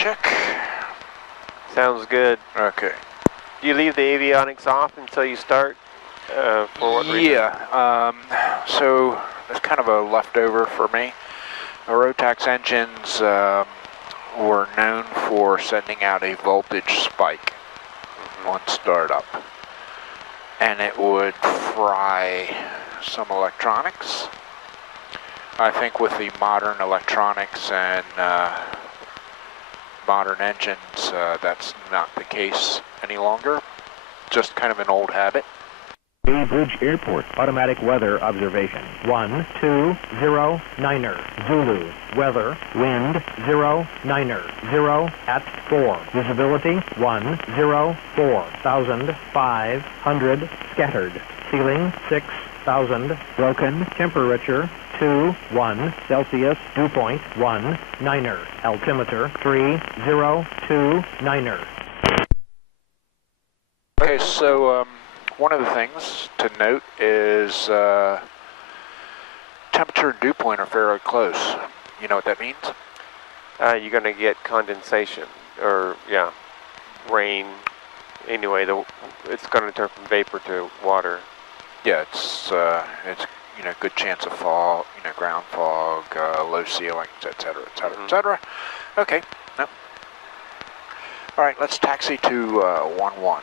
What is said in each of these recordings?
check. Sounds good. Okay. Do you leave the avionics off until you start? For what reason? Yeah, so it's kind of a leftover for me. The Rotax engines were known for sending out a voltage spike on startup, and it would fry some electronics. I think with the modern electronics and modern engines, that's not the case any longer. Just kind of an old habit. Bridge Airport, automatic weather observation. 120-9er, Zulu, weather, wind, 0-9er, 0 at 4. Visibility, 104,500, scattered. Ceiling, 6,000, broken. Temperature, 2-1 Celsius, dew point, 1-9er. Altimeter, 302-9er. Okay, so one of the things to note is temperature and dew point are fairly close. You know what that means? You're going to get condensation, or yeah, rain. Anyway, it's going to turn from vapor to water. Yeah, it's good chance of fog, ground fog, low ceilings, et cetera, et cetera, et cetera. Okay, no. All right, let's taxi to 11.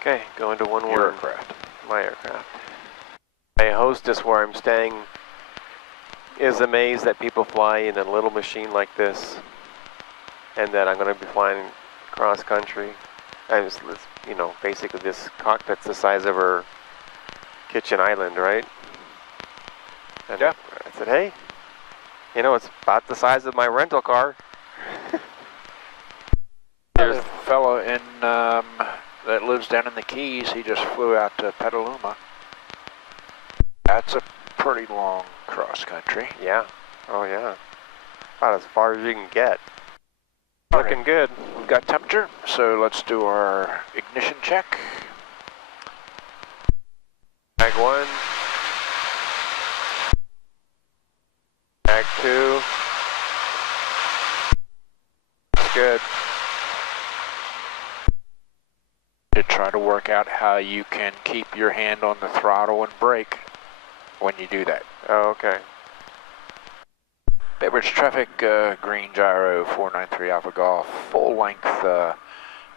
Okay, going to 11. Your aircraft. My aircraft. My hostess where I'm staying is amazed that people fly in a little machine like this, and that I'm going to be flying cross country. And it's, basically this cockpit's the size of her kitchen island, right? And yeah. I said, hey, it's about the size of my rental car. There's a fellow in that lives down in the Keys. He just flew out to Petaluma. That's a pretty long cross country. Yeah. Oh yeah. About as far as you can get. Looking good. We've got temperature, so let's do our ignition check. Mag 1. Mag 2. That's good. To try to work out how you can keep your hand on the throttle and brake when you do that. Oh, okay. Bay Bridge traffic, green gyro 493 Alpha Golf, full length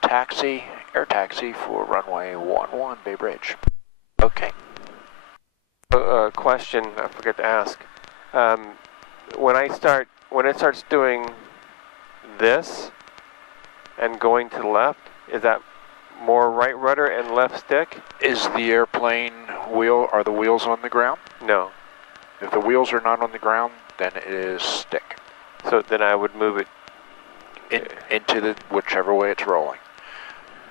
taxi, air taxi for runway 11 Bay Bridge. Okay. Question I forgot to ask. When it starts doing this and going to the left, is that more right rudder and left stick? Is the airplane are the wheels on the ground? No. If the wheels are not on the ground, then it is stick. So then I would move it into the whichever way it's rolling.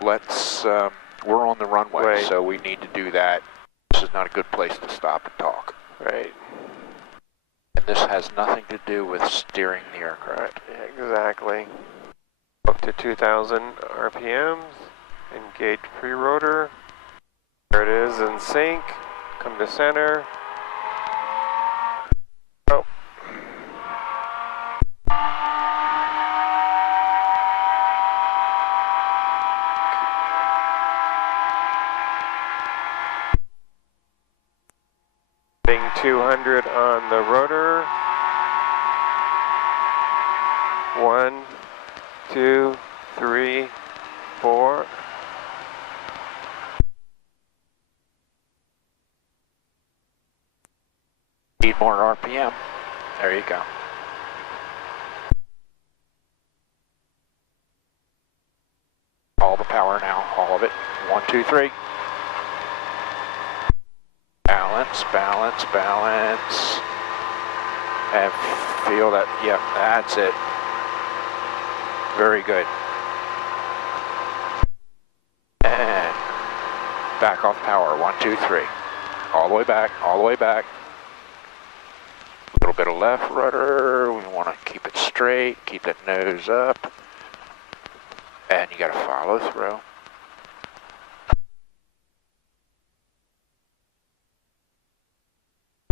Let's, we're on the runway, right. So we need to do that. This is not a good place to stop and talk. Right. And this has nothing to do with steering the aircraft. Yeah, exactly. Up to 2,000 RPMs. Engage pre-rotor. There it is in sync. Come to center. Oh. Being 200 on the rotor. 1, 2, 3, 4. Need more RPM. There you go. All the power now, all of it. 1, 2, 3. Balance, balance, balance. And feel that, yep, that's it. Very good. And back off power, 1, 2, 3. All the way back, all the way back. A little bit of left rudder. We want to keep it straight, keep that nose up. And you got to follow through.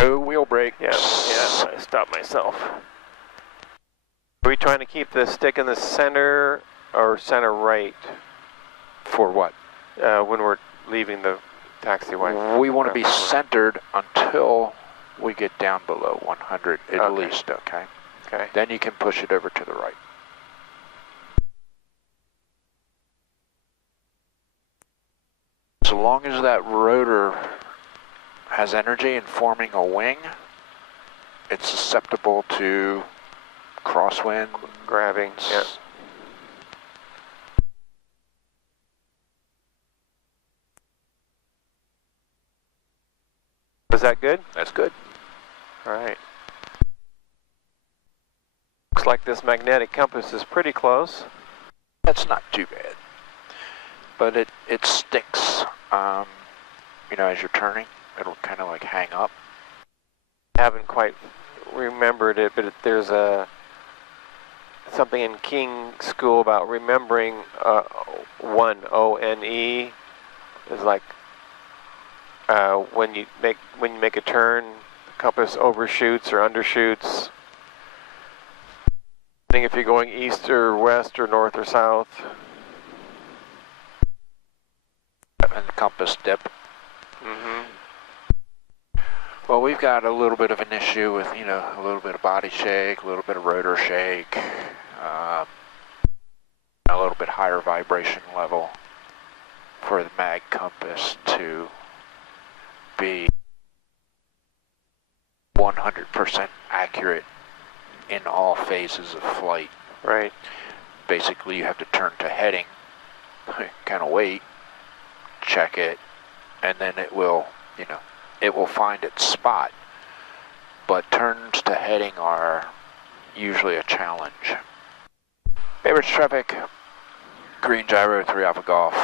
No wheel brakes. Yeah, I stopped myself. Are we trying to keep the stick in the center or center right For what? when we're leaving the taxiway? We want to be centered until we get down below 100 at Okay. least, okay? Okay. Then you can push it over to the right. So long as that rotor has energy in forming a wing, it's susceptible to crosswind. Grabbing. Yeah. Was that good? That's good. All right. Looks like this magnetic compass is pretty close. That's not too bad. But it sticks, you know, as you're turning. It'll kind of like hang up. Haven't quite remembered it, but there's something in King School about remembering one, O-N-E, is like when you make a turn, the compass overshoots or undershoots. Depending if you're going east or west or north or south. And the compass dip. Well, we've got a little bit of an issue with, you know, a little bit of body shake, a little bit of rotor shake, a little bit higher vibration level for the mag compass to be 100% accurate in all phases of flight. Right. Basically, you have to turn to heading, kind of wait, check it, and then it will, you know, it will find its spot. But turns to heading are usually a challenge. Bay traffic, green gyro 3 Alpha Golf,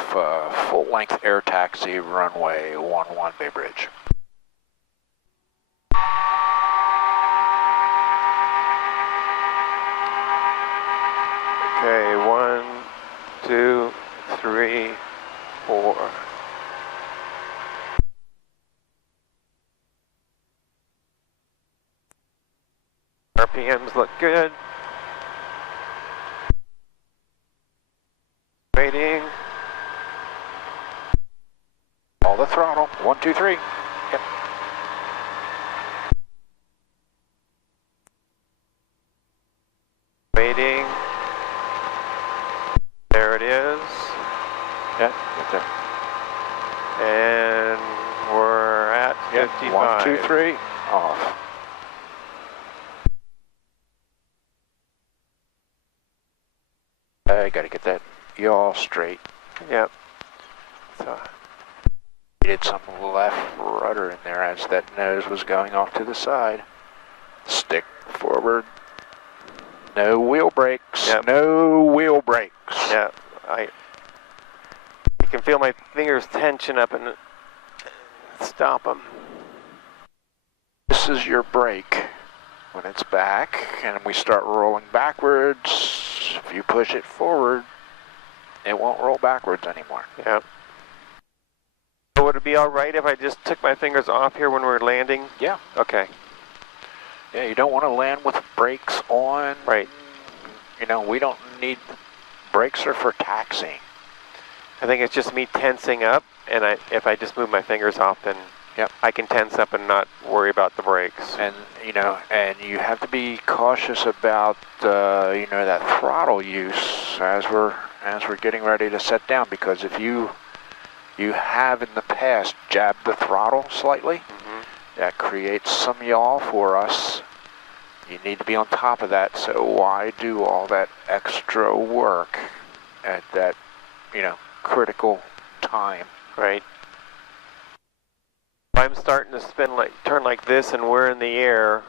full length air taxi, runway 11 Bay Bridge. Okay, 1, 2, 3, 4. RPMs look good. Waiting. All the throttle, 1, 2, 3. Yep. Waiting. There it is. Yeah, right there. And we're at 55. 1, 2, 3, off. I gotta get that yaw straight. Yep. So, Needed some left rudder in there as that nose was going off to the side. Stick forward. No wheel brakes. Yep. No wheel brakes. yeah, I can feel my fingers tension up and stop them. This is your brake. When it's back and we start rolling backwards, if you push it forward, it won't roll backwards anymore. Yep. So would it be all right if I just took my fingers off here when we're landing? Yeah. Okay. Yeah, you don't want to land with brakes on. Right. You know, we don't need, brakes are for taxiing. I think it's just me tensing up, and if I just move my fingers off, then Yep. I can tense up and not worry about the brakes. And, you know, and you have to be cautious about, you know, that throttle use as we're getting ready to set down, because if you have in the past jabbed the throttle slightly, that creates some yaw for us. You need to be on top of that, so why do all that extra work at that, you know, critical time? Right. If I'm starting to turn like this and we're in the air,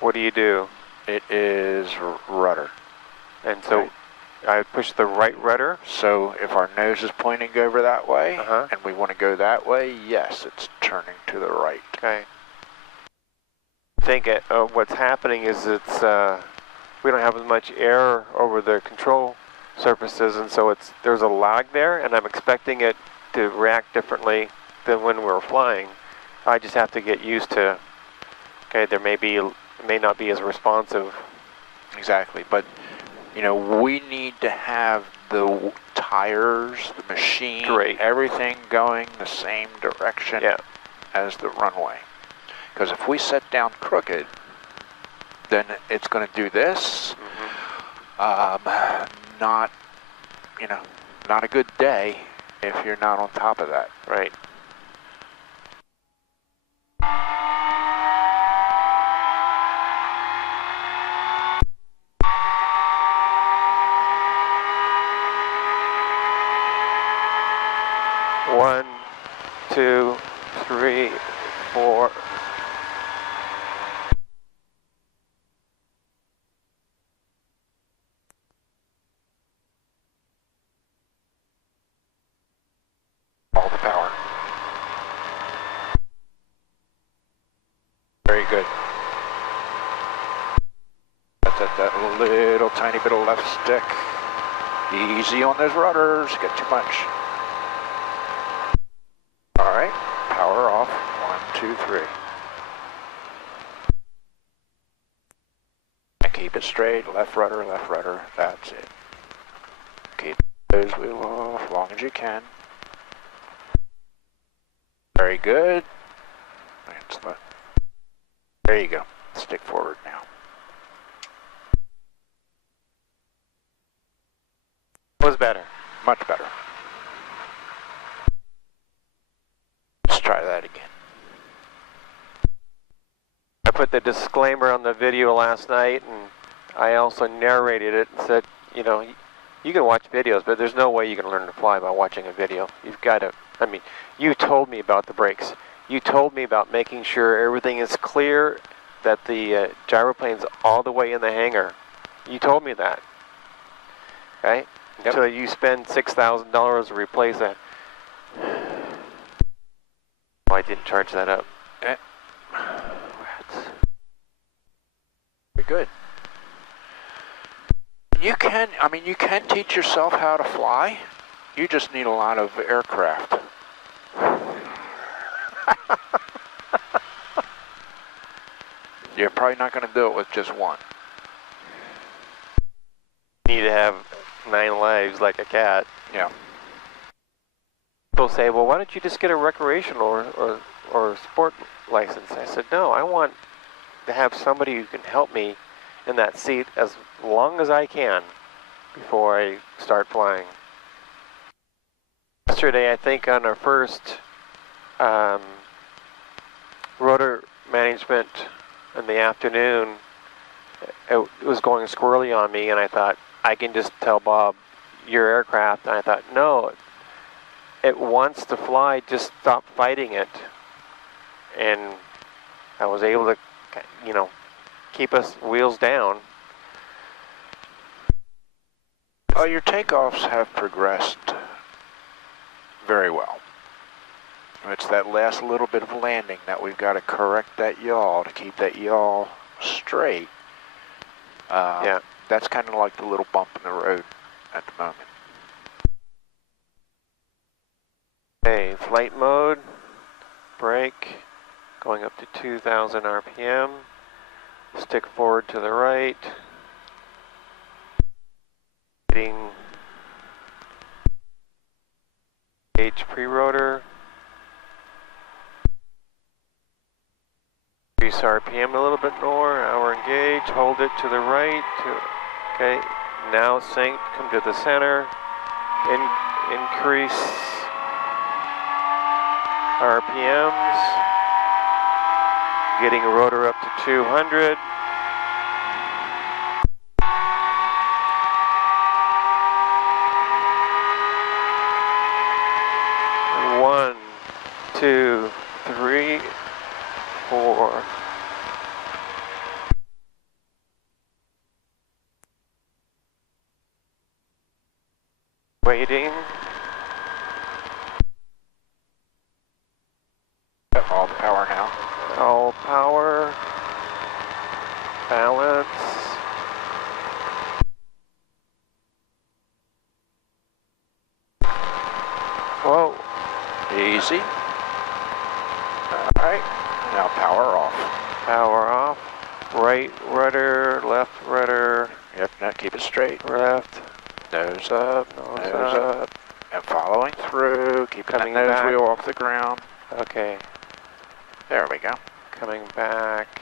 what do you do? It is rudder. And so Right. I push the right rudder. So if our nose is pointing over that way, Uh-huh. and we want to go that way, yes, it's turning to the right. Okay. I think what's happening is we don't have as much air over the control surfaces, and so there's a lag there, and I'm expecting it to react differently than when we're flying. I just have to get used to, okay, it may not be as responsive. Exactly, but You know, we need to have the tires, the machine, Great. everything going the same direction as the runway. Because if we set down crooked, then it's going to do this. Not, you know, not a good day if you're not on top of that. Right. One, two, three, four. All the power. Very good. That's that little tiny bit of left stick. Easy on those rudders, get too much. All right, power off. 1, 2, 3. And keep it straight, left rudder, that's it. Keep those wheels off as long as you can. Very good. There you go. Stick forward now. Was better. Much better. Let's try that again. I put the disclaimer on the video last night, and I also narrated it and said, you know, you can watch videos, but there's no way you can learn to fly by watching a video. You've got to, I mean, you told me about the brakes. You told me about making sure everything is clear, that the gyroplane's all the way in the hangar. You told me that, right? Yep. Until you spend $6,000 to replace that. Oh, I didn't charge that up. Very good. You can, I mean, you can teach yourself how to fly. You just need a lot of aircraft. You're probably not going to do it with just one. You need to have 9 lives like a cat. Yeah. People say, well, why don't you just get a recreational or sport license? I said, no, I want to have somebody who can help me in that seat as long as I can before I start flying. Yesterday, I think on our first rotor management in the afternoon, it was going squirrely on me, and I thought, I can just tell Bob, your aircraft. And I thought, no, it wants to fly, just stop fighting it. And I was able to, you know, keep us wheels down. Well, your takeoffs have progressed very well. It's that last little bit of landing that we've got to correct that yaw to keep that yaw straight. Yeah. That's kind of like the little bump in the road at the moment. Okay, flight mode, brake, going up to 2,000 RPM, stick forward to the right, hitting gauge pre-rotor, increase RPM a little bit more, hour engage, hold it to the right, okay, now sync, come to the center, increase RPMs, getting a rotor up to 200. And 1, 2, 3, 4. Waiting. All power now. All power. Balance. Whoa. Easy. All right. Now power off. Power off. Right rudder, left rudder. Yep. No, keep it straight. Left. Nose up, nose up. And following through, keeping that nose wheel off the ground. Okay. There we go. Coming back.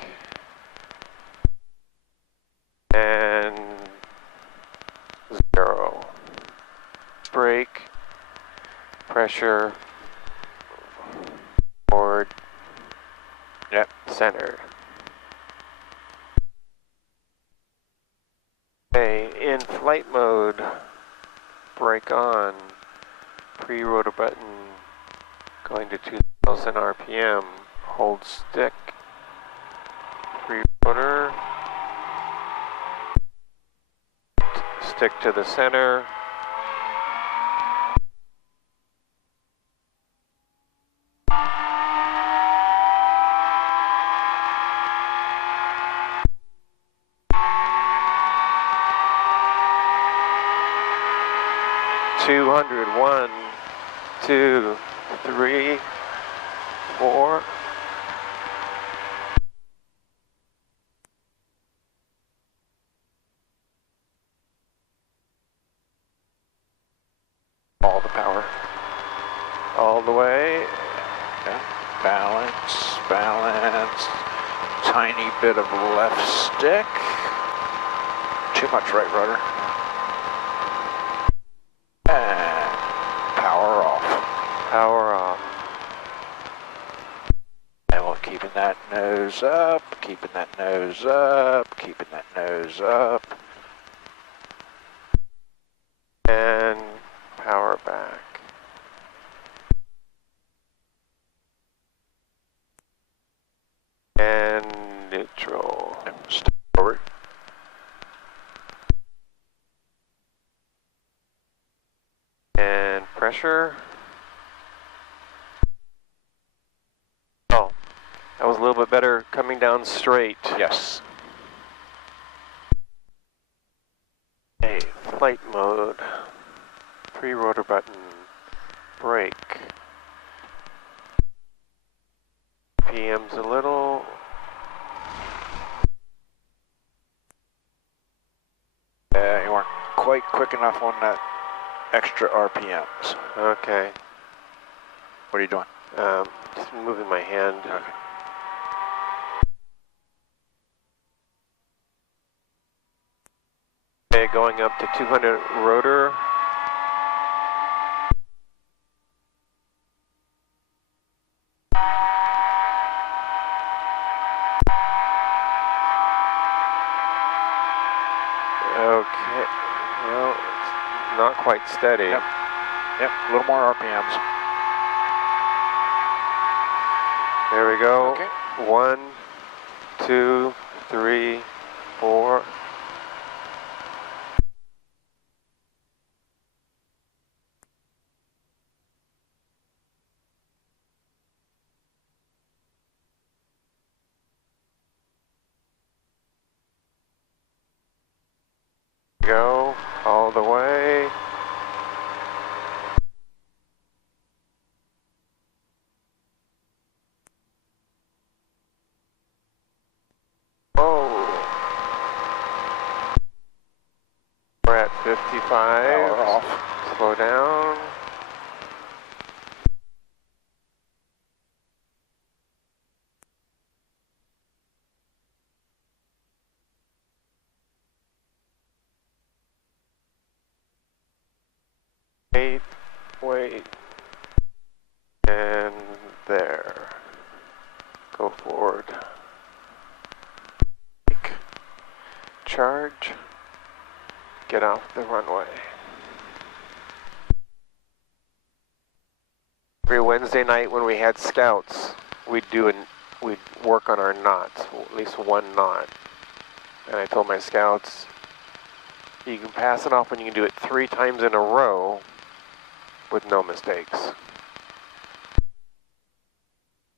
And 0. Brake. Pressure. Forward. Yep. Center. Okay, in flight mode. Brake on. Pre-rotor button. Going to 2000 RPM. Hold stick. Pre-rotor. Stick to the center. One, 2, 3, 4. All the power. All the way. Yeah. Balance, balance. Tiny bit of left stick. Too much right rudder. And power off. Power off. And we're keeping that nose up, keeping that nose up, keeping that nose up. And power back. And neutral. Step forward. And pressure. Oh, that was a little bit better coming down straight. Yes. Okay, flight mode. Pre-rotor button. Brake. PM's a little. You weren't quite quick enough on that extra RPMs. Okay. What are you doing? Just moving my hand. Okay. Okay, going up to 200 rotor. Okay, well, it's not quite steady. Yep. Yep, a little more RPMs. There we go. Okay. 1, 2, 3, 4. Go all the way. Whoa. We're at 55. Power off. Slow down. Wait, and there. Go forward. Charge. Get off the runway. Every Wednesday night when we had scouts, we'd work on our knots, at least one knot. And I told my scouts, you can pass it off when you can do it 3 times in a row with no mistakes.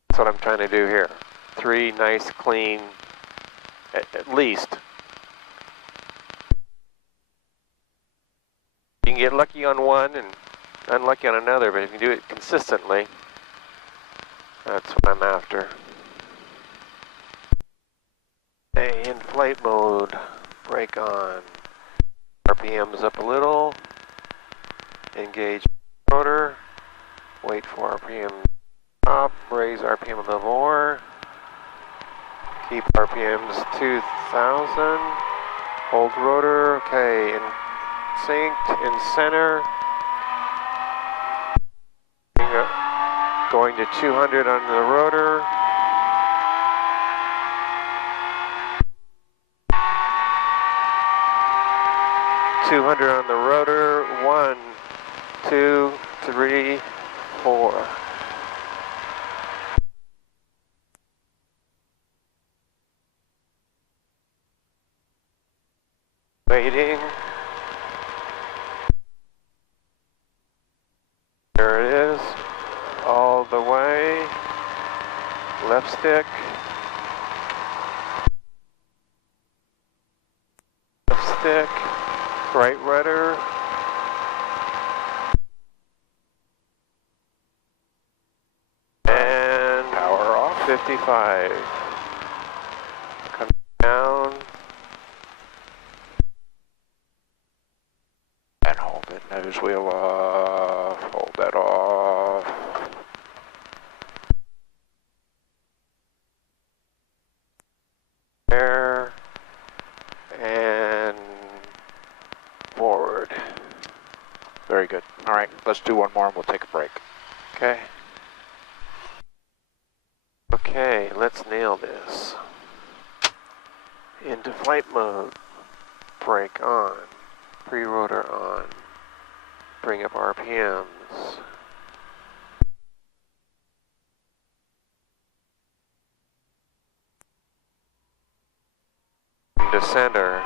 That's what I'm trying to do here. 3 nice, clean, at least. You can get lucky on one and unlucky on another, but if you do it consistently, that's what I'm after. Okay, in flight mode, brake on. RPMs up a little. Engage rotor. Wait for RPM up. Raise RPM a little more. Keep RPMs 2000. Hold rotor. Okay, in synced, in center. Going to 200 on the rotor. On the rotor. 1, 2, 3, 4. Waiting. There it is. All the way. Left stick. Left stick. Right rudder. And Power off. 55. Come down. And hold it. Nose wheel off. Hold that off. There. And forward. Very good. All right, let's do one more and we'll take a break. Okay. Okay, let's nail this. Into flight mode. Brake on. Pre-rotor on. Bring up RPMs. Into center.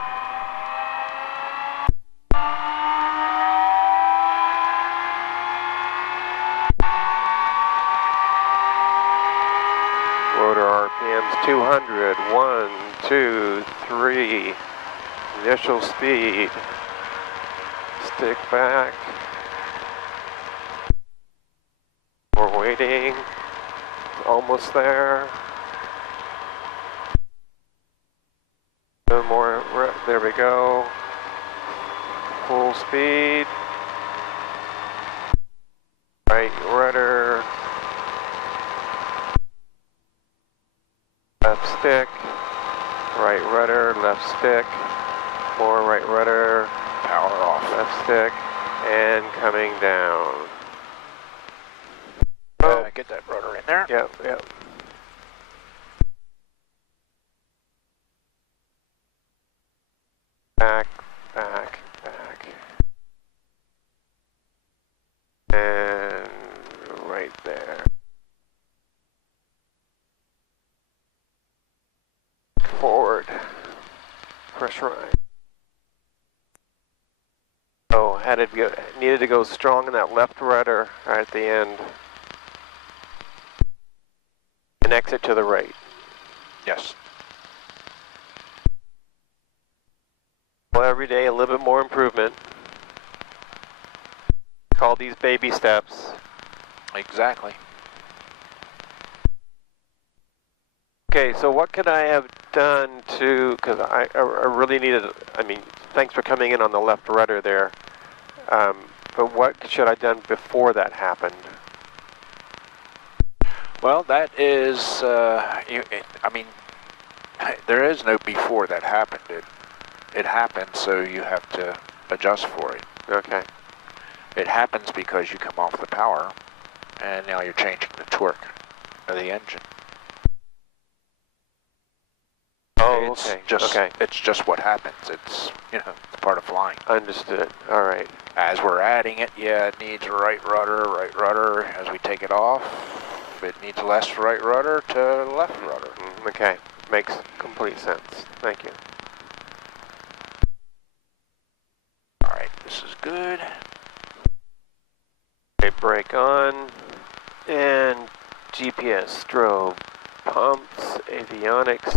Rotor RPMs 200. 1, 2, 3. Initial speed. Stick back. We're waiting. Almost there. No more. There we go. Full speed. Right rudder. Left stick. Right rudder. Left stick. More right rudder. Power off. Left stick. And coming down. Get that rotor in there. Yep, yep. Back, back, back. And right there. Forward. Pressurize. Oh, needed to go strong in that left rudder right at the end. And exit to the right. Yes. Well, every day a little bit more improvement. Call these baby steps. Exactly. Okay, so what could I have done to, because I really needed, I mean, thanks for coming in on the left rudder there, but what should I have done before that happened? Well, that is, I mean, there is no before that happened. It happened, so you have to adjust for it. Okay. It happens because you come off the power, and now you're changing the torque of the engine. Oh, It's okay. just, okay. It's just what happens. It's, it's part of flying. Understood. All right. As we're adding it, yeah, it needs right rudder. As we take it off, it needs less right rudder to left rudder. Okay. Makes complete sense. Thank you. All right, this is good. Okay, brake on. And GPS, strobe, pumps, avionics,